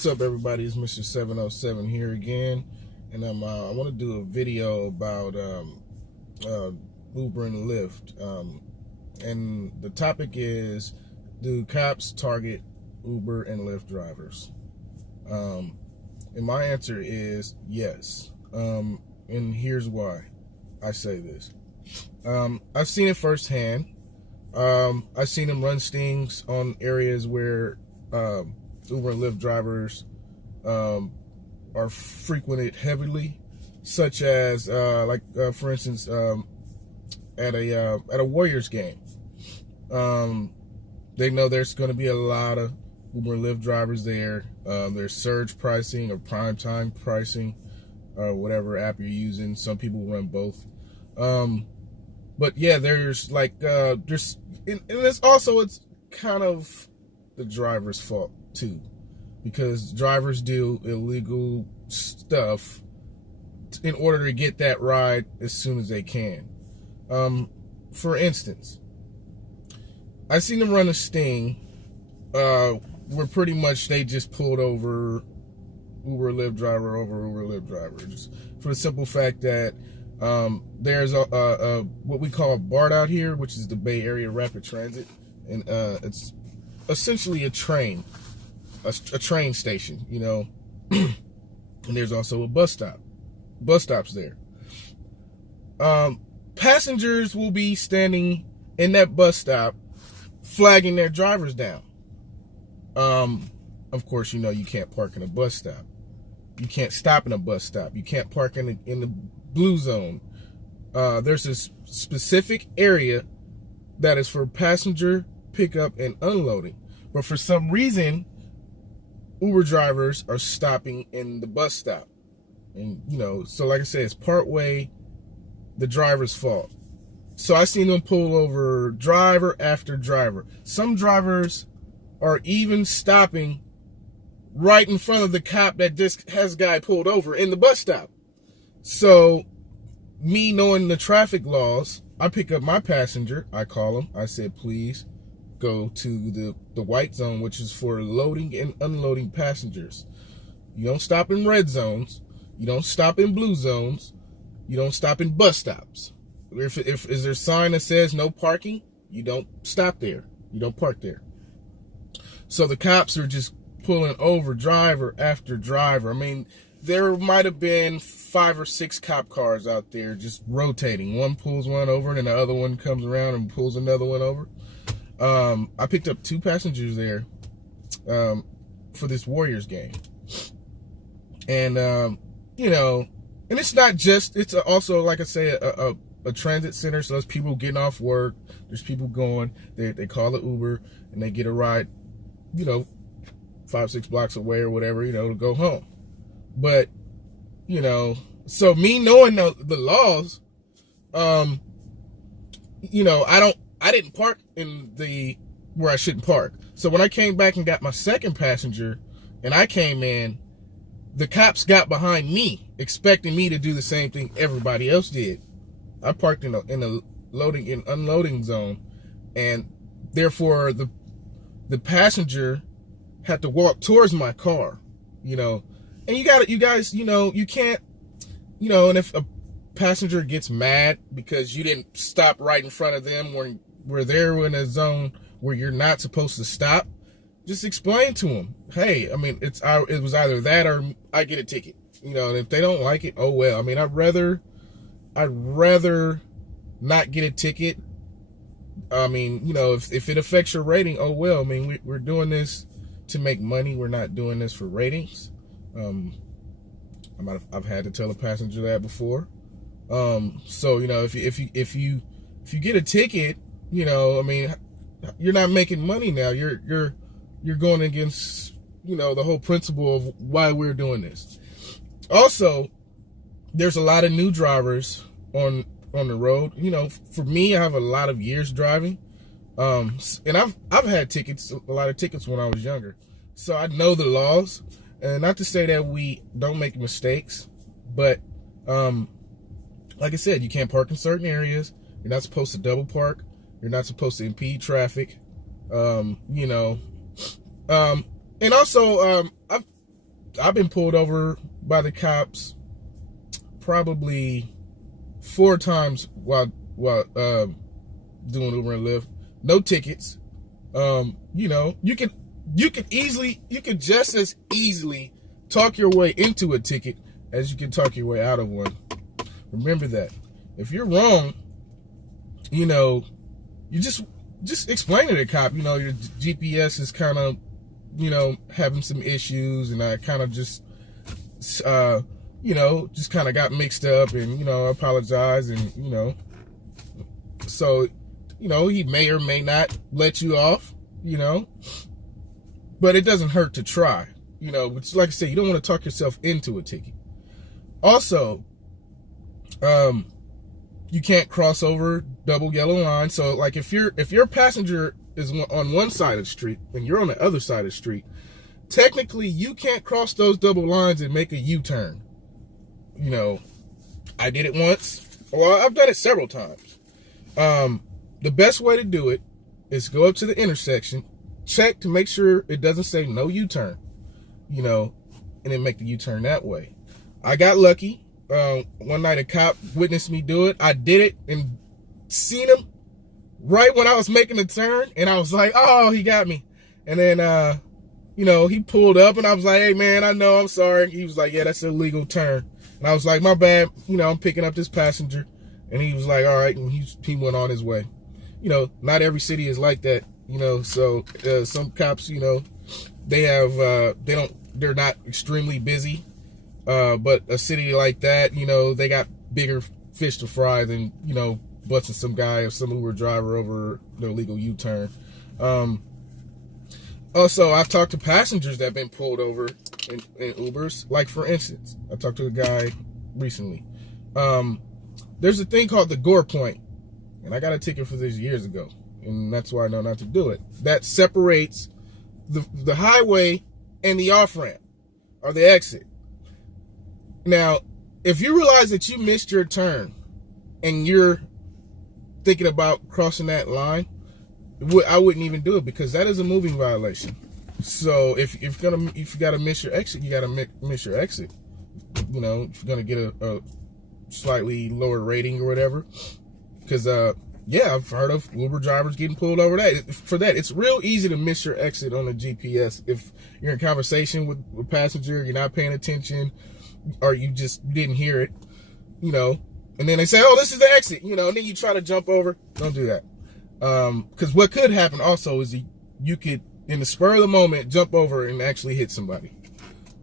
What's up, everybody? It's Mr. 707 here again, and I want to do a video about Uber and Lyft, and the topic is: do cops target Uber and Lyft drivers? And my answer is yes, and here's why I say this. I've seen it firsthand. I've seen them run stings on areas where Uber and Lyft drivers are frequented heavily, such as for instance, at a Warriors game. They know there's going to be a lot of Uber and Lyft drivers there. There's surge pricing or prime time pricing, whatever app you're using. Some people run both. But yeah, there's and it's kind of the driver's fault too, because drivers do illegal stuff in order to get that ride as soon as they can. For instance, I seen them run a sting where pretty much they just pulled over Uber Lyft driver just for the simple fact that there's a what we call a BART out here, which is the Bay Area Rapid Transit, and it's essentially a train station, you know. And there's also a bus stops there. Passengers will be standing in that bus stop flagging their drivers down. Of course, you know, you can't park in a bus stop. You can't stop in a bus stop. You can't park in the blue zone. There's this specific area that is for passenger pickup and unloading. But for some reason, Uber drivers are stopping in the bus stop. And, you know, so like I said, it's partway the driver's fault. So I seen them pull over driver after driver. Some drivers are even stopping right in front of the cop that just has guy pulled over in the bus stop. So me knowing the traffic laws, I pick up my passenger. I call him. I said, please go to the white zone, which is for loading and unloading passengers. You don't stop in red zones. You don't stop in blue zones. You don't stop in bus stops. If is there a sign that says no parking, you don't stop there. You don't park there. So the cops are just pulling over driver after driver. I mean, there might have been 5 or 6 cop cars out there just rotating. One pulls one over, and then the other one comes around and pulls another one over. I picked up 2 passengers there for this Warriors game. And, you know, and it's not just, it's also, like I say, a transit center. So there's people getting off work. There's people going. They call the Uber, and they get a ride, you know, 5-6 blocks away or whatever, you know, to go home. But, you know, so me knowing the laws, you know, I didn't park in where I shouldn't park. So when I came back and got my second passenger and I came in, the cops got behind me, expecting me to do the same thing everybody else did. I parked in a loading and unloading zone, and therefore the passenger had to walk towards my car, you know. And you guys, you know, you can't, you know, and if a passenger gets mad because you didn't stop right in front of them where they're in a zone where you're not supposed to stop, just explain to them, hey, I mean, it was either that or I get a ticket, you know. And if they don't like it, oh well. I mean, I'd rather not get a ticket. I mean, you know, if it affects your rating, oh well. I mean, we're doing this to make money. We're not doing this for ratings. I've had to tell a passenger that before. So, you know, if you get a ticket, you know, I mean, you're not making money now. You're going against, you know, the whole principle of why we're doing this. Also, there's a lot of new drivers on the road. You know, for me, I have a lot of years driving. And I've had a lot of tickets when I was younger. So I know the laws. And not to say that we don't make mistakes, but like I said, you can't park in certain areas. You're not supposed to double park. You're not supposed to impede traffic. You know, and also I've been pulled over by the cops probably 4 times while doing Uber and Lyft. No tickets. You know, you could just as easily talk your way into a ticket as you can talk your way out of one. Remember that. If you're wrong, you know, you just explain to the cop, you know, your GPS is kind of, you know, having some issues, and I kind of just, you know, just kind of got mixed up, and, you know, I apologize, and, you know, so, you know, he may or may not let you off, you know, but it doesn't hurt to try, you know. It's like I said, you don't want to talk yourself into a ticket. Also, you can't cross over double yellow line. So like if your passenger is on one side of the street and you're on the other side of the street, technically you can't cross those double lines and make a U-turn. You know, I did it once. Well, I've done it several times. The best way to do it is go up to the intersection, check to make sure it doesn't say no U-turn, you know, and then make the U-turn that way. I got lucky. One night a cop witnessed me do it. I did it and seen him right when I was making the turn, and I was like, oh, he got me. And then, you know, he pulled up, and I was like, hey, man, I know, I'm sorry. He was like, yeah, that's an illegal turn. And I was like, my bad, you know, I'm picking up this passenger. And he was like, all right, and he went on his way. You know, not every city is like that, you know, so some cops, you know, they have, they're not extremely busy. But a city like that, you know, they got bigger fish to fry than, you know, busting some guy or some Uber driver over their illegal U-turn. Also, I've talked to passengers that have been pulled over in Ubers. Like, for instance, I talked to a guy recently. There's a thing called the Gore Point, and I got a ticket for this years ago, and that's why I know not to do it. That separates the highway and the off-ramp, or the exit. Now, if you realize that you missed your turn and you're thinking about crossing that line, I wouldn't even do it, because that is a moving violation. So if you gotta miss your exit, you gotta miss your exit. You know, if you're gonna get a slightly lower rating or whatever. Because yeah, I've heard of Uber drivers getting pulled over for that. It's real easy to miss your exit on the GPS if you're in conversation with a passenger, you're not paying attention, or you didn't hear it, you know, and then they say, oh, this is the exit, you know, and then you try to jump over. Don't do that. Because what could happen also is you could, in the spur of the moment, jump over and actually hit somebody.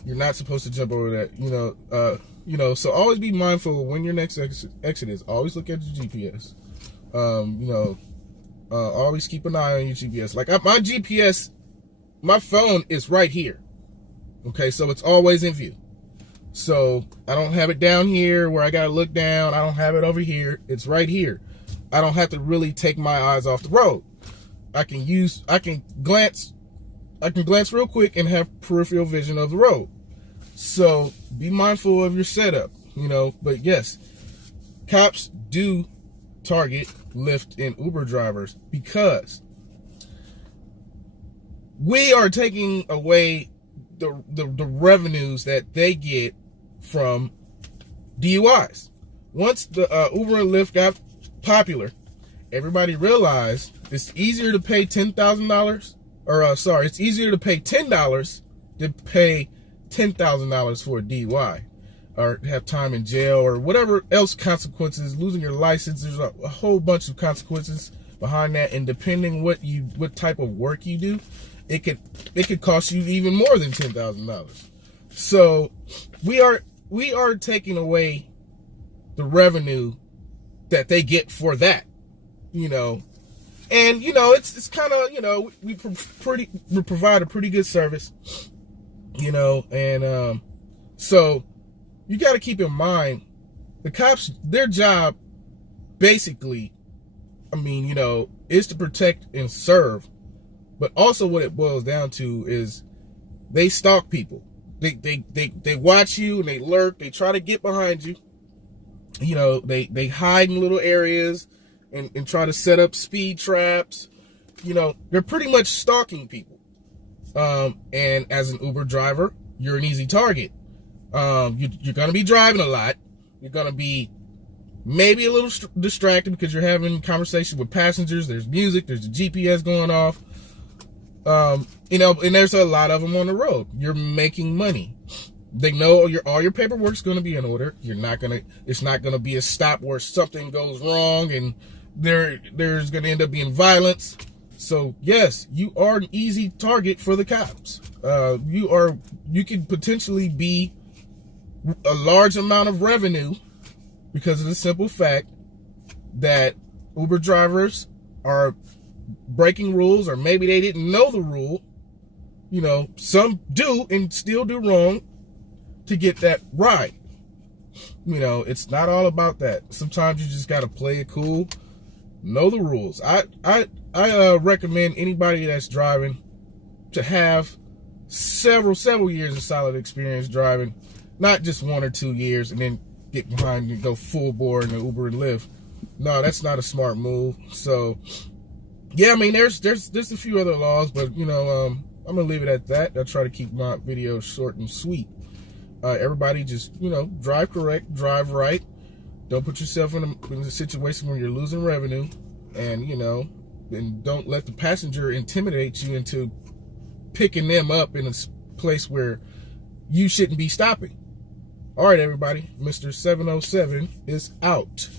You're not supposed to jump over that, you know, so always be mindful when your next exit is. Always look at your GPS. You know, always keep an eye on your GPS. Like my GPS, my phone is right here. Okay, so it's always in view. So I don't have it down here where I gotta look down. I don't have it over here. It's right here. I don't have to really take my eyes off the road. I can glance real quick and have peripheral vision of the road. So be mindful of your setup, you know. But yes, cops do target Lyft and Uber drivers because we are taking away the revenues that they get from DUIs. Once the Uber and Lyft got popular, everybody realized it's easier to pay $10,000, or it's easier to pay $10 than pay $10,000 for a DUI, or have time in jail, or whatever else consequences, losing your license. There's a whole bunch of consequences behind that, and depending what type of work you do, it could cost you even more than $10,000. So we are taking away the revenue that they get for that, you know. And you know, it's kind of, you know, we provide a pretty good service, you know, and so you got to keep in mind the cops, their job basically, I mean, you know, is to protect and serve, but also what it boils down to is they stalk people. They watch you and they lurk. They try to get behind you. You know, they hide in little areas and try to set up speed traps. You know, they're pretty much stalking people. And as an Uber driver, you're an easy target. You're going to be driving a lot. You're going to be maybe a little distracted because you're having conversations with passengers. There's music. There's the GPS going off. And there's a lot of them on the road. You're making money. They know all your paperwork's going to be in order. It's not going to be a stop where something goes wrong and there's going to end up being violence. So yes, you are an easy target for the cops. You could potentially be a large amount of revenue because of the simple fact that Uber drivers are breaking rules, or maybe they didn't know the rule. Some do and still do wrong to get that ride. It's not all about that. Sometimes you just got to play it cool, know the rules. I recommend anybody that's driving to have several years of solid experience driving, not just 1 or 2 years and then get behind and go full bore in the Uber and Lyft. No, that's not a smart move. So yeah, I mean, there's a few other laws, but I'm gonna leave it at that. I'll try to keep my videos short and sweet. Everybody just drive correct, drive right. Don't put yourself in a situation where you're losing revenue, and and don't let the passenger intimidate you into picking them up in a place where you shouldn't be stopping. All right, everybody, Mr. 707 is out.